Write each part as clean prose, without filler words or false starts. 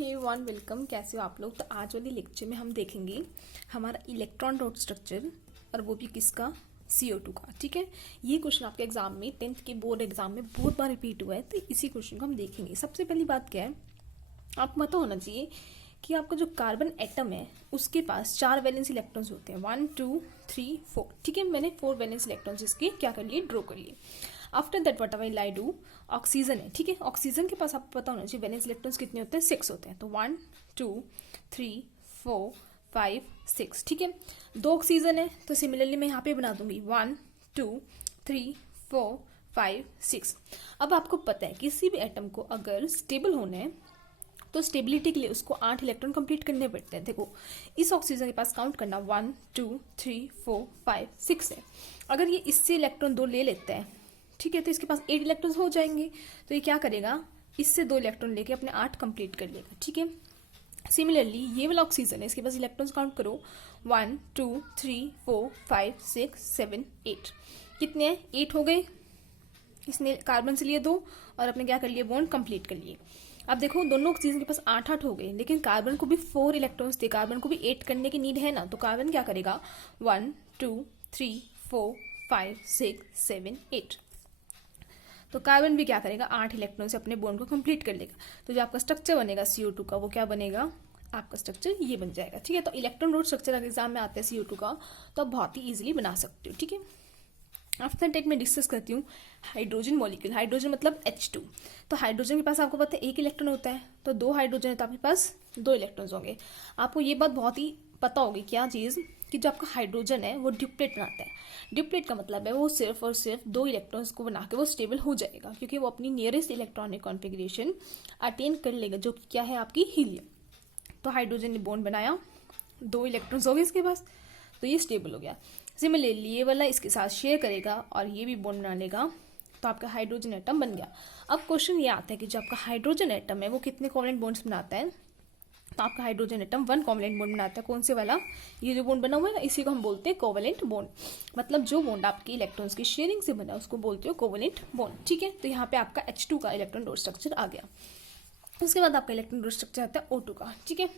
हे one welcome, कैसे हो आप लोग। तो आज वाली लेक्चर में हम देखेंगे हमारा इलेक्ट्रॉन डॉट स्ट्रक्चर, और वो भी किसका, CO2 का। ठीक है, ये क्वेश्चन आपके एग्जाम में 10th के बोर्ड एग्जाम में बहुत बार रिपीट हुआ है, तो इसी क्वेश्चन को हम देखेंगे। सबसे पहली बात क्या है, आपको पता होना चाहिए कि आपका जो कार्बन एटम है उसके पास 4 वैलेंस इलेक्ट्रॉन्स होते हैं, 1 2 3 4। ठीक है, मैंने 4 वैलेंस इलेक्ट्रॉन्स इसके क्या कर लिए, ड्रॉ कर लिए। After that what I lie do, oxygen है। ठीक है, ऑक्सीजन के पास आपको पता होना चाहिए वैलेंस इलेक्ट्रॉन्स कितने होते हैं, 6 होते हैं। तो 1 2 3 4 5 6। ठीक है, 2 ऑक्सीजन है तो सिमिलरली मैं यहाँ पे बना दूंगी 1 2 3 4 5 6। अब आपको पता है किसी भी एटम को अगर स्टेबल होना है तो स्टेबिलिटी के लिए उसको 8 इलेक्ट्रॉन कंप्लीट करने पड़ते हैं। देखो, इस ऑक्सीजन के पास काउंट करना 1 2 3 4 5 6 है। अगर ये इससे इलेक्ट्रॉन 2 ले लेता है, ठीक है, तो इसके पास 8 इलेक्ट्रॉन हो जाएंगे। तो ये क्या करेगा, इससे 2 इलेक्ट्रॉन लेके अपने 8 कंप्लीट कर लेगा। ठीक है, सिमिलरली ये वाला ऑक्सीजन है, इसके पास इलेक्ट्रॉन्स काउंट करो 1 2 3 4 5 6 7 8। कितने हैं, 8 हो गए। इसने कार्बन से लिए 2 और अपने क्या कर लिए, बॉन्ड कंप्लीट कर लिए। अब देखो, दोनों ऑक्सीजन के पास 8 हो गए, लेकिन कार्बन को भी 4 इलेक्ट्रॉन्स थे, कार्बन को भी 8 करने की नीड है ना। तो कार्बन क्या करेगा, 1 2 3 4 5 6 7 8। तो कार्बन भी क्या करेगा, 8 इलेक्ट्रॉन से अपने बॉन्ड को कंप्लीट कर लेगा। तो जो आपका स्ट्रक्चर बनेगा CO2 का, वो क्या बनेगा, आपका स्ट्रक्चर ये बन जाएगा। ठीक है, तो इलेक्ट्रॉन डॉट स्ट्रक्चर अगर एग्जाम में आता है CO2 का, तो आप बहुत ही ईजिली बना सकते हो। ठीक है, आफ्टर दैट मैं डिस्कस करती हूँ हाइड्रोजन मॉलिक्यूल। हाइड्रोजन मतलब H2। तो हाइड्रोजन के पास आपको पता है 1 इलेक्ट्रॉन होता है, तो 2 हाइड्रोजन है तो आपके पास 2 इलेक्ट्रॉन्स होंगे। आपको ये बात बहुत ही पता होगी, क्या चीज़, कि जो आपका हाइड्रोजन है वो ड्यूप्लेट बनाता है। ड्यूप्लेट का मतलब है वो सिर्फ और सिर्फ 2 इलेक्ट्रॉन्स को बना के वो स्टेबल हो जाएगा, क्योंकि वो अपनी नियरेस्ट इलेक्ट्रॉनिक कॉन्फ़िगरेशन अटेन कर लेगा, जो कि क्या है, आपकी हीलियम। तो हाइड्रोजन ने बॉन्ड बनाया, 2 इलेक्ट्रॉन्स हो गए इसके पास, तो ये स्टेबल हो गया। सिमिलरली ये वाला इसके साथ शेयर करेगा और ये भी बॉन्ड बना लेगा, तो आपका हाइड्रोजन एटम बन गया। अब क्वेश्चन ये आता है कि जो आपका हाइड्रोजन एटम है वो कितने कोवलेंट बॉन्ड्स बनाता है। तो आपका हाइड्रोजन एटम 1 कोवलेंट बॉन्ड बनाता है। कौन से वाला, ये जो बॉन्ड बना हुआ है ना, इसी को हम बोलते हैं कोवलेंट बॉन्ड। मतलब जो बॉन्ड आपके इलेक्ट्रॉन्स की शेयरिंग से बना है उसको बोलते हो कोवलेंट बॉन्ड। ठीक है, तो यहाँ पे आपका H2 का इलेक्ट्रॉन डॉट स्ट्रक्चर आ गया। उसके बाद आपका इलेक्ट्रॉन डॉट स्ट्रक्चर आता है O2 का। ठीक है,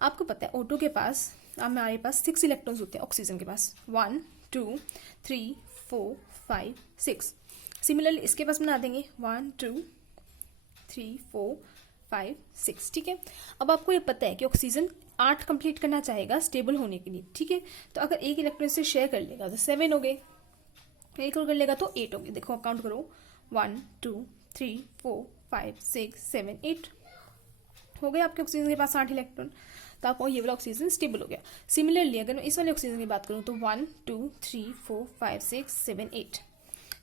आपको पता है O2 के पास, अब हमारे पास 6 इलेक्ट्रॉन्स होते हैं ऑक्सीजन के पास, 1 2 3 4 5 6। सिमिलरली इसके पास बना देंगे 1 2 3 4 5 6। ठीक है, अब आपको ये पता है कि ऑक्सीजन 8 कंप्लीट करना चाहेगा स्टेबल होने के लिए। ठीक है, तो अगर 1 इलेक्ट्रॉन से शेयर कर लेगा तो 7 हो गए, 1 और कर लेगा तो 8 हो गए। देखो, काउंट करो 1 2 3 4 5 6 7 8 हो गए आपके ऑक्सीजन के पास 8 इलेक्ट्रॉन। तो आपको ये वाला ऑक्सीजन स्टेबल हो गया। सिमिलरली अगर मैं इस वाले ऑक्सीजन की बात करूँ तो 1 2 3 4 5 6 7 8।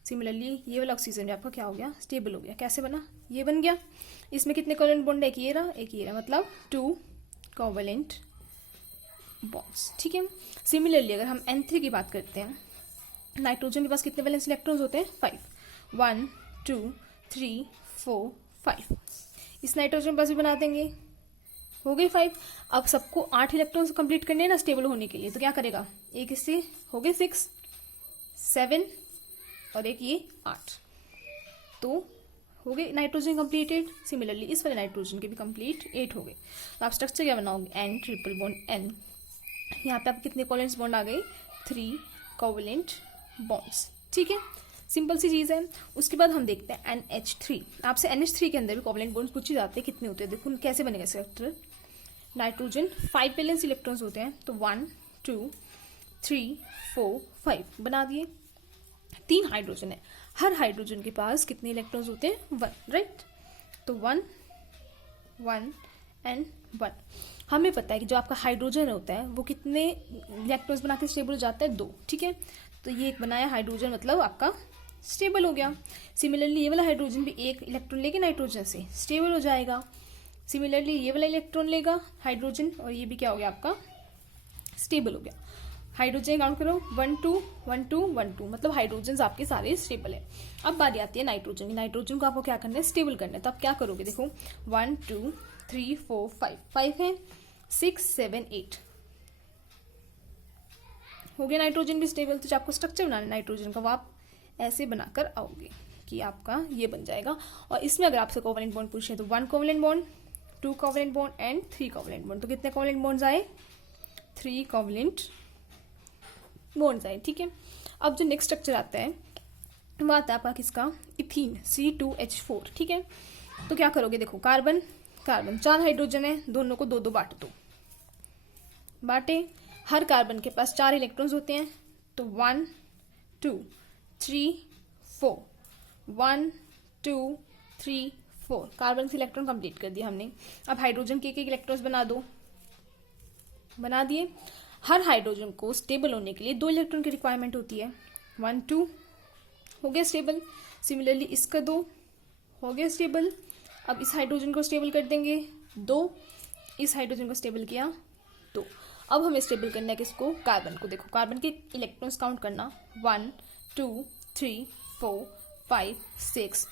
सिमिलरली ये वाला ऑक्सीजन आपका क्या हो गया, स्टेबल हो गया। कैसे बना, ये बन गया। इसमें कितने कोवलेंट बॉन्ड है, एक ये रहा एक ये रहा, मतलब 2 कोवलेंट बॉन्ड्स। ठीक है, सिमिलरली अगर हम N3 की बात करते हैं, नाइट्रोजन के पास कितने वैलेंस इलेक्ट्रॉन्स होते हैं, 5। 1 2 3 4 5। इस नाइट्रोजन के पास भी बना देंगे, हो गए 5। अब सबको 8 इलेक्ट्रॉन्स कंप्लीट करने हैं ना स्टेबल होने के लिए, तो क्या करेगा, एक इससे हो गए 6 7 और एक ये 8, तो हो गए नाइट्रोजन कंप्लीटेड। सिमिलरली इस वाले नाइट्रोजन के भी कंप्लीट 8 हो गए। तो आप स्ट्रक्चर क्या बनाओगे, N ट्रिपल बॉन्ड N। यहाँ पे आप कितने कोवलेंट बॉन्ड आ गए, 3 कोवलेंट बॉन्ड्स। ठीक है, सिंपल सी चीज़ है। उसके बाद हम देखते हैं NH3। आपसे NH3 के अंदर भी कोवलेंट बॉन्ड पूछे जाते हैं, कितने होते हैं। देखो कैसे बनेगा स्ट्रक्चर, नाइट्रोजन 5 वैलेंस इलेक्ट्रॉन्स होते हैं, तो 1 2 3 4 5 बना दिए। 3 हाइड्रोजन है, हर हाइड्रोजन के पास कितने इलेक्ट्रॉन्स होते हैं, 1, राइट। तो 1 1 एंड 1। हमें पता है कि जो आपका हाइड्रोजन होता है वो कितने इलेक्ट्रॉन्स बना के स्टेबल हो जाता है, 2। ठीक है, तो ये एक बनाया हाइड्रोजन, मतलब आपका स्टेबल हो गया। सिमिलरली ये वाला हाइड्रोजन भी 1 इलेक्ट्रॉन लेके नाइट्रोजन से स्टेबल हो जाएगा। सिमिलरली ये वाला इलेक्ट्रॉन लेगा हाइड्रोजन और ये भी क्या हो गया, आपका स्टेबल हो गया। हाइड्रोजन काउंट करो 1 2 1 2 1 2, मतलब हाइड्रोजन आपके सारे स्टेबल है। अब बारी आती है नाइट्रोजन की। नाइट्रोजन को आपको क्या करना है, स्टेबल करना है। तो आप क्या करोगे, देखो 1 2 3 4 5 है, 6 7 8 हो गया नाइट्रोजन भी स्टेबल। तो आपको स्ट्रक्चर बनाना है नाइट्रोजन का, वो आप ऐसे बनाकर आओगे कि आपका ये बन जाएगा। और इसमें अगर आपसे कोवलेंट बॉन्ड पूछे तो 1 covalent bond, 2 covalent bond and 3 covalent bond. तो कितने कोवलेंट बॉन्ड्स आए? 3 कोवलेंट बॉन्ड्स आए, ठीक है। अब जो नेक्स्ट स्ट्रक्चर आता है वो आता है आपका किसका? इथीन, C2H4, ठीक है। तो क्या करोगे, देखो कार्बन कार्बन 4 हाइड्रोजन है, दोनों को 2-2 बांट दो, बांटे। हर कार्बन के पास 4 इलेक्ट्रॉन्स होते हैं, तो 1 2 3 4, 1 2 3 4, कार्बन से इलेक्ट्रॉन कंप्लीट कर दिया हमने। अब हाइड्रोजन के एक इलेक्ट्रॉन्स बना दो, बना दिए। हर हाइड्रोजन को स्टेबल होने के लिए 2 इलेक्ट्रॉन की रिक्वायरमेंट होती है, 1 2 हो गया स्टेबल। सिमिलरली इसका 2 हो गया स्टेबल। अब इस हाइड्रोजन को स्टेबल कर देंगे 2, इस हाइड्रोजन को स्टेबल किया 2। अब हमें स्टेबल करना है किसको? कार्बन को। देखो कार्बन के इलेक्ट्रॉन्स काउंट करना, 1 2 3 4 5 6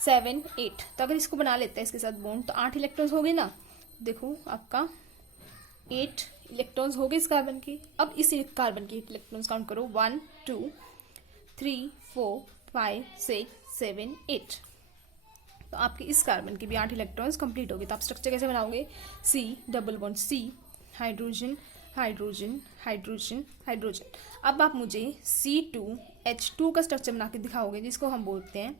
7 8। तो अगर इसको बना लेते हैं इसके साथ बॉन्ड तो 8 इलेक्ट्रॉन्स हो गए ना। देखो आपका 8 इलेक्ट्रॉन्स हो गए इस कार्बन के। अब इस कार्बन के इलेक्ट्रॉन्स काउंट करो, 1 2 3 4 5 6 7 8। तो आपके इस कार्बन के भी 8 इलेक्ट्रॉन्स कंप्लीट हो गए। तो आप स्ट्रक्चर कैसे बनाओगे? C double bond C, hydrogen hydrogen hydrogen hydrogen. अब आप मुझे C2H2 का स्ट्रक्चर बना के दिखाओगे जिसको हम बोलते हैं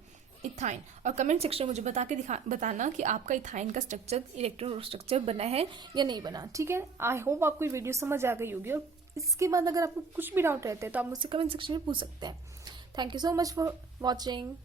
इथाइन। और कमेंट सेक्शन में मुझे बताना कि आपका इथाइन का स्ट्रक्चर, इलेक्ट्रॉन स्ट्रक्चर बना है या नहीं बना, ठीक है। आई होप आपको ये वीडियो समझ आ गई होगी। और इसके बाद अगर आपको कुछ भी डाउट रहते हैं तो आप मुझसे कमेंट सेक्शन में पूछ सकते हैं। Thank you so much for watching.